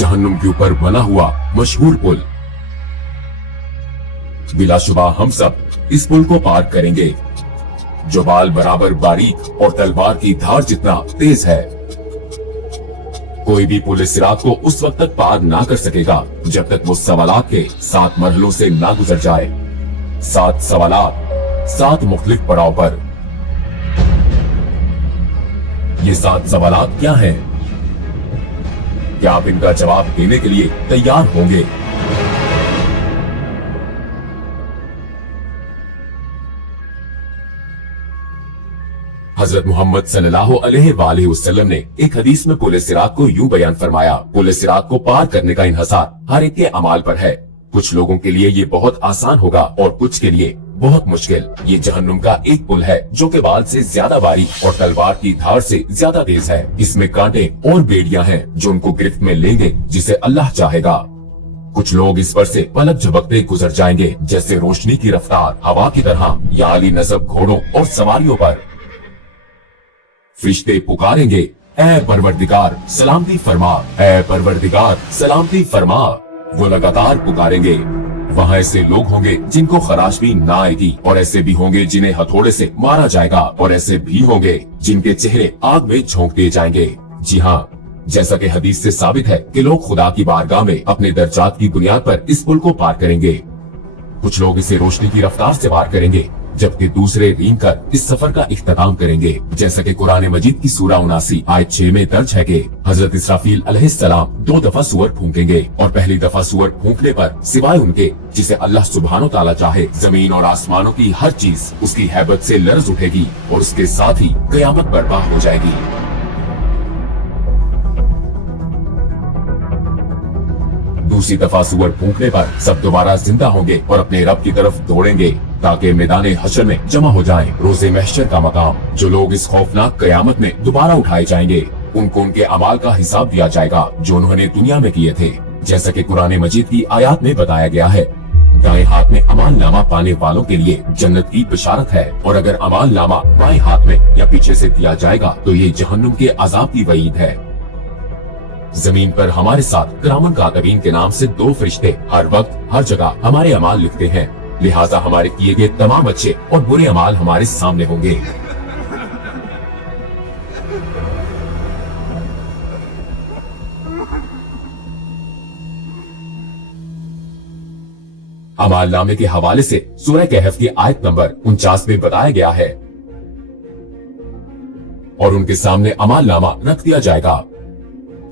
जहन्नुम के ऊपर बना हुआ मशहूर पुल। बिलाशुबा हम सब इस पुल को पार करेंगे, जो बाल बराबर बारीक और तलवार की धार जितना तेज है। कोई भी पुल इस सिरात को उस वक्त तक पार ना कर सकेगा जब तक वो सवालात के 7 मरहलों से ना गुजर जाए। 7 सवालात 7 मुख्तलिफ पड़ाव पर। ये 7 सवालात क्या हैं? क्या आप इनका जवाब देने के लिए तैयार होंगे? हजरत मोहम्मद सल्लल्लाहु अलैहि वसल्लम ने एक हदीस में पुल सिरात को यूं बयान फरमाया, पुल सिरात को पार करने का इन्हसार हर एक के अमाल पर है। कुछ लोगों के लिए ये बहुत आसान होगा और कुछ के लिए बहुत मुश्किल। ये जहन्नुम का एक पुल है जो के बाल से ज्यादा बारीक और तलवार की धार से ज्यादा तेज है। इसमें कांटे और बेड़ियां हैं जो उनको गिरफ्त में लेंगे जिसे अल्लाह चाहेगा। कुछ लोग इस पर से पलक झपकते गुजर जाएंगे जैसे रोशनी की रफ्तार हवा की तरह, या आली नसब घोड़ों और सवारियों पर। फरिश्ते पुकारेंगे, ऐ परवरदिगार सलामती फरमा, ऐ परवरदिगार सलामती फरमा। वो लगातार पुकारेंगे। वहाँ ऐसे लोग होंगे जिनको खराश भी ना आएगी, और ऐसे भी होंगे जिन्हें हथौड़े से मारा जाएगा, और ऐसे भी होंगे जिनके चेहरे आग में झोंक दिए जाएंगे। जी हाँ, जैसा कि हदीस से साबित है कि लोग खुदा की बारगाह में अपने दर्जात की बुनियाद पर इस पुल को पार करेंगे। कुछ लोग इसे रोशनी की रफ्तार से पार करेंगे, जबकि दूसरे रीम कर इस सफर का इख्तिताम करेंगे। जैसा कि कुरान मजीद की सूरा 79 आयत 6 में दर्ज है कि हजरत इसराफील अलैहिस्सलाम 2 दफा सूअर फूंकेंगे, और पहली दफा सूअर फूंकने पर सिवाय उनके जिसे अल्लाह सुब्हानो ताला चाहे, जमीन और आसमानों की हर चीज उसकी हैबत से लर्ज उठेगी और उसके साथ ही कयामत बर्पा हो जाएगी। दूसरी दफा सूअर फूंकने पर सब दोबारा जिंदा होंगे और अपने रब की तरफ दौड़ेंगे ताकि मैदाने हशर में जमा हो जाएं, रोज़े महशर का मकाम। जो लोग इस खौफनाक कयामत में दोबारा उठाए जाएंगे, उनको उनके अमाल का हिसाब दिया जाएगा जो उन्होंने दुनिया में किए थे। जैसा कि कुरान मजीद की आयत में बताया गया है, दाएं हाथ में अमाल नामा पाने वालों के लिए जन्नत की बशारत है, और अगर अमाल नामा बाएं हाथ में या पीछे से दिया जाएगा तो ये जहन्नुम के अजाब की वईद है। जमीन पर हमारे साथ किरामन कातिबीन के नाम से 2 फरिश्ते हर वक्त हर जगह हमारे अमाल लिखते हैं, लिहाजा हमारे किए गए तमाम अच्छे और बुरे अमाल हमारे सामने होंगे। अमाल नामे के हवाले से सूरह कहफ की आयत नंबर 49 में बताया गया है, और उनके सामने अमाल नामा रख दिया जाएगा।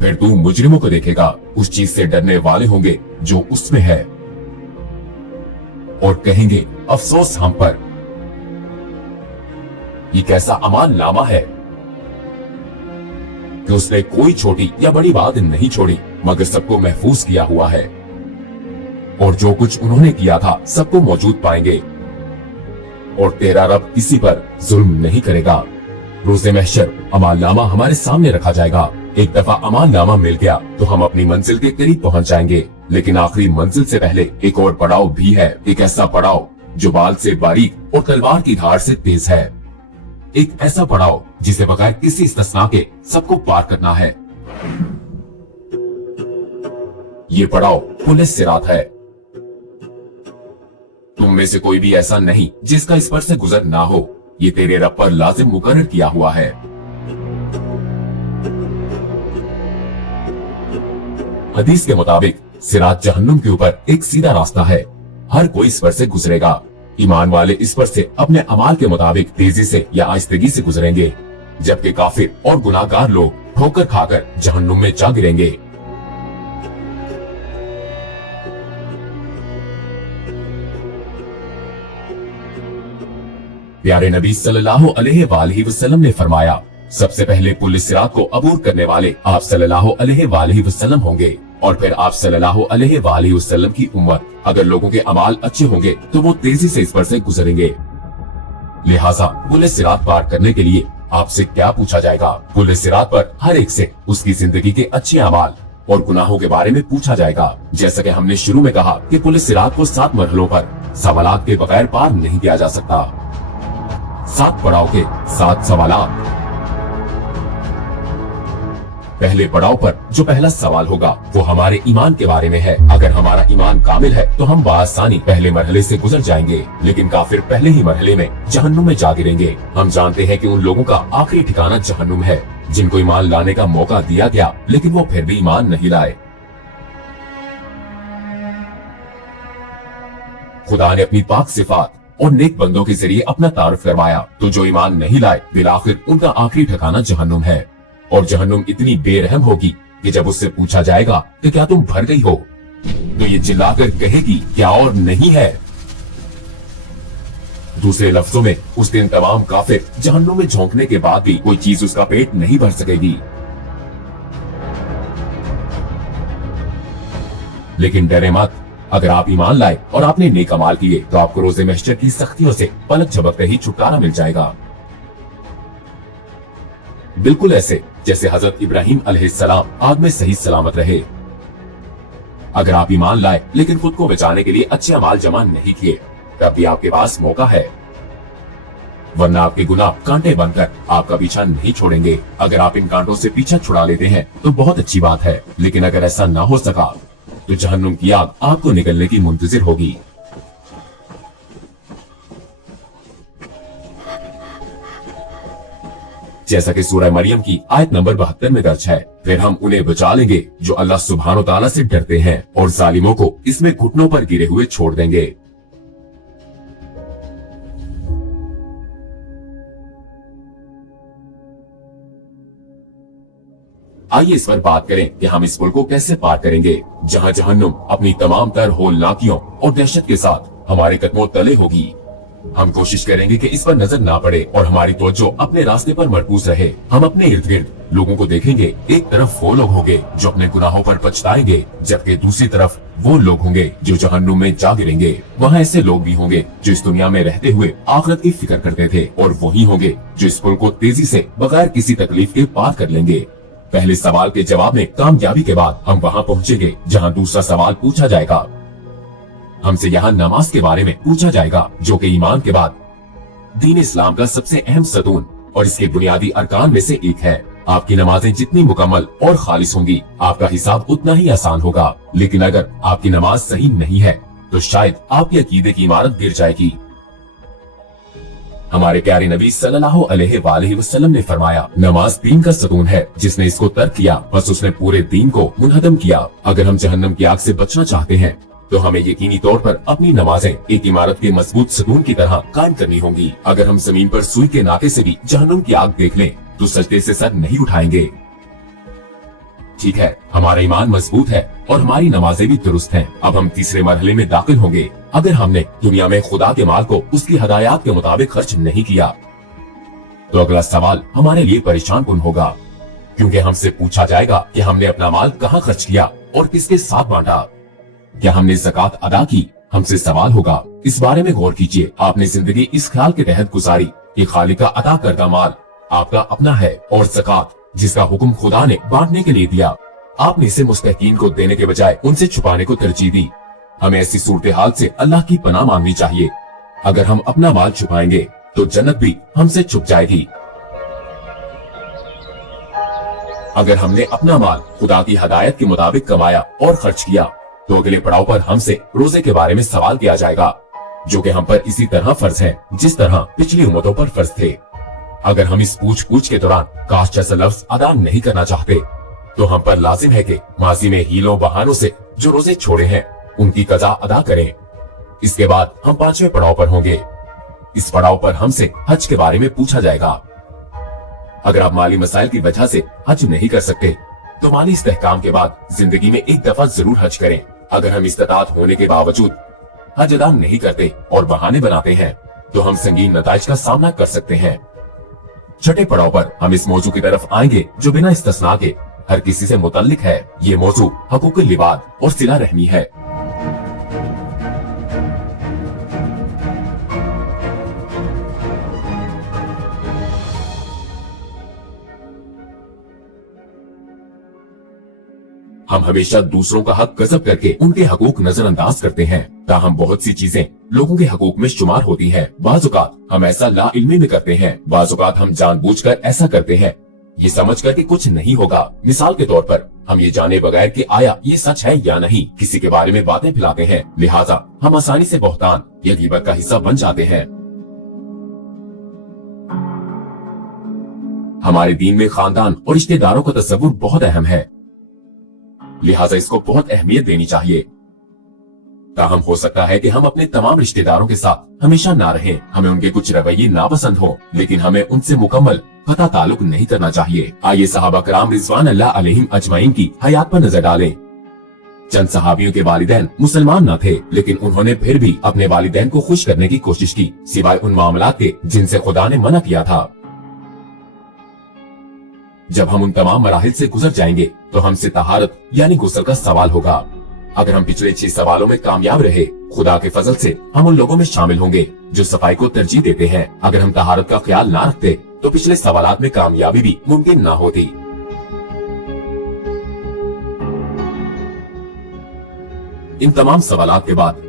फिर तू मुजरिमों को देखेगा, उस चीज से डरने वाले होंगे जो उसमें है, और कहेंगे अफसोस हम पर। ये कैसा अमाल नामा है कि उसने कोई छोटी या बड़ी बात नहीं छोड़ी, मगर सबको महफूज किया हुआ है, और जो कुछ उन्होंने किया था सबको मौजूद पाएंगे, और तेरा रब किसी पर जुल्म नहीं करेगा। रोज़े महशर अमाल नामा हमारे सामने रखा जाएगा। एक दफा अमाल नामा मिल गया तो हम अपनी मंजिल के करीब पहुंच जाएंगे, लेकिन आखिरी मंजिल से पहले एक और पड़ाव भी है। एक ऐसा पड़ाव जो बाल से बारीक और तलवार की धार से तेज है। एक ऐसा पड़ाव जिसे बगैर किसी इस्तिस्ना के सबको पार करना है। ये पड़ाव पुल सिरात है। तुम में से कोई भी ऐसा नहीं जिसका इस पर से गुजर ना हो। ये तेरे रब पर लाजिम मुकर्रर किया हुआ है। हदीस के मुताबिक सिरात जहन्नुम के ऊपर एक सीधा रास्ता है, हर कोई इस पर से गुजरेगा। ईमान वाले इस पर से अपने अमाल के मुताबिक तेजी से या आहिस्तगी से गुजरेंगे, जबकि काफिर और गुनाहगार लोग ठोकर खाकर जहन्नुम में जा गिरेंगे। प्यारे नबी सल्लल्लाहु अलैहि वसल्लम ने फरमाया, सबसे पहले पुल सिरात को अबूर करने वाले आप सल्लल्लाहु अलैहि वसल्लम होंगे, और फिर आप सल्लल्लाहु अलैहि वसल्लम की उम्मत। अगर लोगों के अमाल अच्छे होंगे तो वो तेजी से इस पर से गुजरेंगे। लिहाजा पुल सिरात पार करने के लिए आपसे क्या पूछा जाएगा? पुल सिरात पर हर एक से उसकी जिंदगी के अच्छे अमाल और गुनाहों के बारे में पूछा जाएगा। जैसा कि हमने शुरू में कहा कि पुल सिरात को 7 मरहलों पर सवालात के बगैर पार नहीं किया जा सकता। 7 पड़ाव के 7 सवालात। पहले पड़ाव पर जो पहला सवाल होगा वो हमारे ईमान के बारे में है। अगर हमारा ईमान कामिल है तो हम बआसानी पहले मरहले से गुजर जाएंगे, लेकिन काफिर पहले ही मरहले में जहन्नुम में जा गिरेंगे। हम जानते हैं कि उन लोगों का आखिरी ठिकाना जहन्नुम है जिनको ईमान लाने का मौका दिया गया लेकिन वो फिर भी ईमान नहीं लाए। खुदा ने अपनी पाक सिफात और नेक बंदों के जरिए अपना तारुफ करवाया, तो जो ईमान नहीं लाए बिलाखिर उनका आखिरी ठिकाना जहन्नुम है। और जहन्नुम इतनी बेरहम होगी कि जब उससे पूछा जाएगा कि क्या तुम भर गई हो, तो ये चिल्लाकर कहेगी क्या और नहीं है। दूसरे लफ्जों में उस दिन तमाम काफिर जहन्नुम में झोंकने के बाद भी कोई चीज उसका पेट नहीं भर सकेगी। लेकिन डरे मत, अगर आप ईमान लाए और आपने नेक अमाल किए तो आपको रोज़े महशर की सख्तियों से पलक झपकते ही छुटकारा मिल जाएगा। बिल्कुल ऐसे जैसे हजरत इब्राहिम अलैहिस्सलाम आग में सही सलामत रहे। अगर आप ईमान लाए लेकिन खुद को बचाने के लिए अच्छे अमाल जमा नहीं किए, तब भी आपके पास मौका है, वरना आपके गुनाह कांटे बनकर आपका पीछा नहीं छोड़ेंगे। अगर आप इन कांटों से पीछा छुड़ा लेते हैं तो बहुत अच्छी बात है, लेकिन अगर ऐसा ना हो सका तो जहन्नुम की आग आपको निकलने की मुंतजिर होगी। जैसा कि सूरह मरियम की आयत नंबर 72 में दर्ज है, फिर हम उन्हें बचा लेंगे जो अल्लाह सुब्हानो ताला से डरते हैं और जालिमों को इसमें घुटनों पर गिरे हुए छोड़ देंगे। आइए इस पर बात करें कि हम इस पुल को कैसे पार करेंगे जहां जहन्नुम अपनी तमाम तर होलनाकियों और दहशत के साथ हमारे कदमों तले होगी। हम कोशिश करेंगे कि इस पर नजर ना पड़े और हमारी तवज्जो अपने रास्ते पर मरकूज रहे। हम अपने इर्द गिर्द लोगों को देखेंगे, एक तरफ वो लोग होंगे जो अपने गुनाहों पर पछताएंगे, जबकि दूसरी तरफ वो लोग होंगे जो जहन्नुम में जा गिरेंगे। वहाँ ऐसे लोग भी होंगे जो इस दुनिया में रहते हुए आखिरत की फिक्र करते थे, और वही होंगे जो इस पुल को तेजी से बगैर किसी तकलीफ के पार कर लेंगे। पहले सवाल के जवाब में कामयाबी के बाद हम वहाँ पहुँचेंगे जहाँ दूसरा सवाल पूछा जाएगा। हमसे यहाँ नमाज के बारे में पूछा जाएगा, जो कि ईमान के बाद दीन इस्लाम का सबसे अहम सतून और इसके बुनियादी अरकान में से एक है। आपकी नमाजें जितनी मुकम्मल और खालिस होंगी, आपका हिसाब उतना ही आसान होगा। लेकिन अगर आपकी नमाज सही नहीं है तो शायद आपके अकीदे की इमारत गिर जाएगी। हमारे प्यारे नबी सल्लल्लाहु अलैहि वसल्लम ने फरमाया, नमाज दीन का सतून है, जिसने इसको तर्क किया बस उसने पूरे दीन को मुनहदम किया। अगर हम जहन्नम की आग से बचना चाहते हैं तो हमें यकीनी तौर पर अपनी नमाजें एक इमारत के मजबूत सतून की तरह कायम करनी होंगी। अगर हम जमीन पर सुई के नाके से भी जहन्नुम की आग देख लें तो सजदे से सर नहीं उठाएंगे। ठीक है, हमारा ईमान मजबूत है और हमारी नमाजें भी दुरुस्त हैं। अब हम तीसरे मरहले में दाखिल होंगे। अगर हमने दुनिया में खुदा के माल को उसकी हदायत के मुताबिक खर्च नहीं किया तो अगला सवाल हमारे लिए परेशान कुन होगा, क्योंकि हमसे पूछा जाएगा कि हमने अपना माल कहाँ खर्च किया और किसके साथ बांटा। क्या हमने ज़कात अदा की? हमसे सवाल होगा। इस बारे में गौर कीजिए, आपने जिंदगी इस ख्याल के तहत गुजारी कि खालिक का अता करदा माल आपका अपना है और ज़कात जिसका हुक्म खुदा ने बांटने के लिए दिया, आपने इसे मुस्तहकीन को देने के बजाय उनसे छुपाने को तरजीह दी। हमें ऐसी सूरत हाल से अल्लाह की पनाह मांगनी चाहिए। अगर हम अपना माल छुपाएंगे तो जन्नत भी हमसे छुप जाएगी। अगर हमने अपना माल खुदा की हदायत के मुताबिक कमाया और खर्च किया तो अगले पड़ाव पर हमसे रोजे के बारे में सवाल किया जाएगा, जो कि हम पर इसी तरह फर्ज है जिस तरह पिछली उम्मतों पर फर्ज थे। अगर हम इस पूछ के दौरान काश जैसा लफ्ज अदा नहीं करना चाहते तो हम पर लाजिम है कि माजी में हीलों बहानों से जो रोजे छोड़े हैं उनकी कज़ा अदा करें। इसके बाद हम 5वें पड़ाव पर होंगे। इस पड़ाव पर हमसे हज के बारे में पूछा जाएगा। अगर आप माली मसाइल की वजह से हज नहीं कर सकते तो माली इस्तेहकाम के बाद जिंदगी में एक दफा जरूर हज करें। अगर हम इस्तात होने के बावजूद हज अदा नहीं करते और बहाने बनाते हैं तो हम संगीन नताइज का सामना कर सकते हैं। छठे पड़ाव पर हम इस मौजू की तरफ आएंगे जो बिना इस्तिस्ना के हर किसी से मुतल्लिक है। ये मौजू हकूक़ुल लिबाद और सिला रहमी है। हम हमेशा दूसरों का हक गजब करके उनके हकूक नजरअंदाज करते हैं, ताहम बहुत सी चीजें लोगों के हकूक में शुमार होती हैं। बाज़ औक़ात हम ऐसा ला इल्मी में करते हैं, बाज़ औक़ात हम जानबूझकर ऐसा करते हैं ये समझकर कि कुछ नहीं होगा। मिसाल के तौर पर हम ये जाने बगैर कि आया ये सच है या नहीं किसी के बारे में बातें फैलाते हैं, लिहाजा हम आसानी से बहतान या गीबत का हिस्सा बन जाते हैं। हमारे दीन में खानदान और रिश्तेदारों का तस्वुर बहुत अहम है, लिहाजा इसको बहुत अहमियत देनी चाहिए। ताहम हो सकता है कि हम अपने तमाम रिश्तेदारों के साथ हमेशा ना रहें, हमें उनके कुछ रवैये नापसंद हो, लेकिन हमें उनसे मुकम्मल कता ताल्लुक नहीं करना चाहिए। आइए सहाबा कराम रिजवान अल्लाह अलैहिम अजमाइन की हयात पर नजर डालें। चंद सहाबियों के वालिदैन मुसलमान न थे, लेकिन उन्होंने फिर भी अपने वालिदैन को खुश करने की कोशिश की, सिवाय उन मामलात के जिनसे खुदा ने मना किया था। जब हम उन तमाम मराहिल से गुजर जाएंगे तो हमसे तहारत यानी गुस्ल का सवाल होगा। अगर हम पिछले 6 सवालों में कामयाब रहे, खुदा के फजल से हम उन लोगों में शामिल होंगे जो सफाई को तरजीह देते हैं। अगर हम तहारत का ख्याल ना रखते तो पिछले सवालात में कामयाबी भी मुमकिन ना होती। इन तमाम सवालात के बाद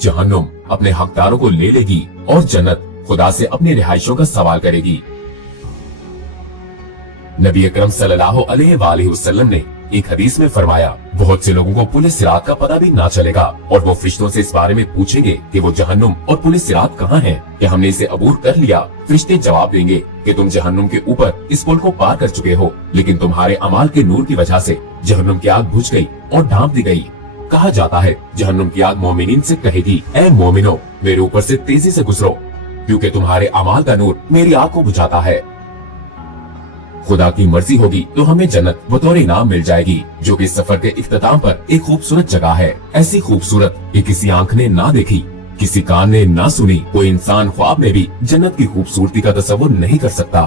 जहन्नुम अपने हकदारों को ले लेगी और जन्नत खुदा से अपनी रिहाइशों का सवाल करेगी। नबी अकरम सल्लल्लाहु अलैहि वसल्लम ने एक हदीस में फरमाया, बहुत से लोगों को पुलिस सिरात का पता भी ना चलेगा और वो फरिश्तों से इस बारे में पूछेंगे कि वो जहन्नुम और पुलिस सिरात कहाँ है, कि हमने इसे अबूर कर लिया। फरिश्ते जवाब देंगे कि तुम जहन्नुम के ऊपर इस पुल को पार कर चुके हो, लेकिन तुम्हारे अमाल के नूर की वजह से जहन्नुम की आग बुझ गई और ढांप दी गई। कहा जाता है जहन्नुम की आग मोमिनीन से कहेगी, ए मोमिनो मेरे ऊपर से तेजी से गुजरो, क्योंकि तुम्हारे अमाल का नूर मेरी आग को बुझाता है। खुदा की मर्जी होगी तो हमें जन्नत बतौर इनाम मिल जाएगी, जो कि सफर के इख्तिताम पर एक खूबसूरत जगह है। ऐसी खूबसूरत कि किसी आंख ने ना देखी, किसी कान ने ना सुनी, कोई इंसान ख्वाब में भी जन्नत की खूबसूरती का तस्वुर नहीं कर सकता।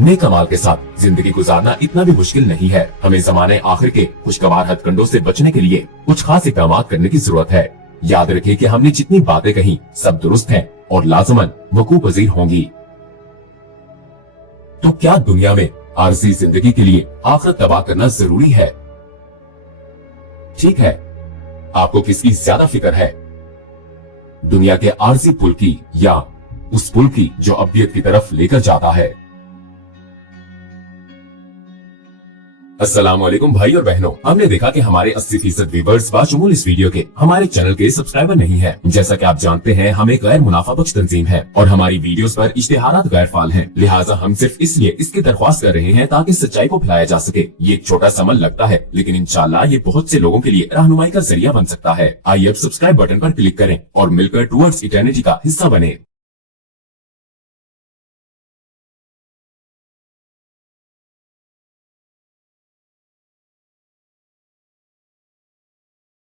नेक अमाल के साथ जिंदगी गुजारना इतना भी मुश्किल नहीं है। हमें ज़माने आखिर के खुशगवार हथकंडों से बचने के लिए कुछ खास इक़दाम करने की जरूरत है। याद रखें कि हमने जितनी बातें कही सब दुरुस्त हैं और लाजमन वकूअ पज़ीर होंगी। तो क्या दुनिया में आरजी जिंदगी के लिए आखिरत तबाह करना जरूरी है? ठीक है, आपको किसकी ज्यादा फिक्र है, दुनिया के आरजी पुल की या उस पुल की जो अब्दियत की तरफ लेकर जाता है? अस्सलाम वालेकुम भाई और बहनों, हमने देखा कि हमारे 80% व्यूअर्स बाशमूल इस वीडियो के हमारे चैनल के सब्सक्राइबर नहीं हैं। जैसा कि आप जानते हैं हम एक गैर मुनाफा बख्श तंजीम है और हमारी वीडियोस पर इश्तिहारात गैर फाल हैं, लिहाजा हम सिर्फ इसलिए इसकी दरख्वास्त कर रहे हैं ताकि सच्चाई को फैलाया जा सके। ये एक छोटा सा अमल लगता है, लेकिन इंशाल्लाह ये बहुत से लोगों के लिए रहनुमाई का जरिया बन सकता है। आइए अब सब्सक्राइब बटन पर क्लिक करें और मिलकर टुवर्ड्स इटर्निटी का हिस्सा बने।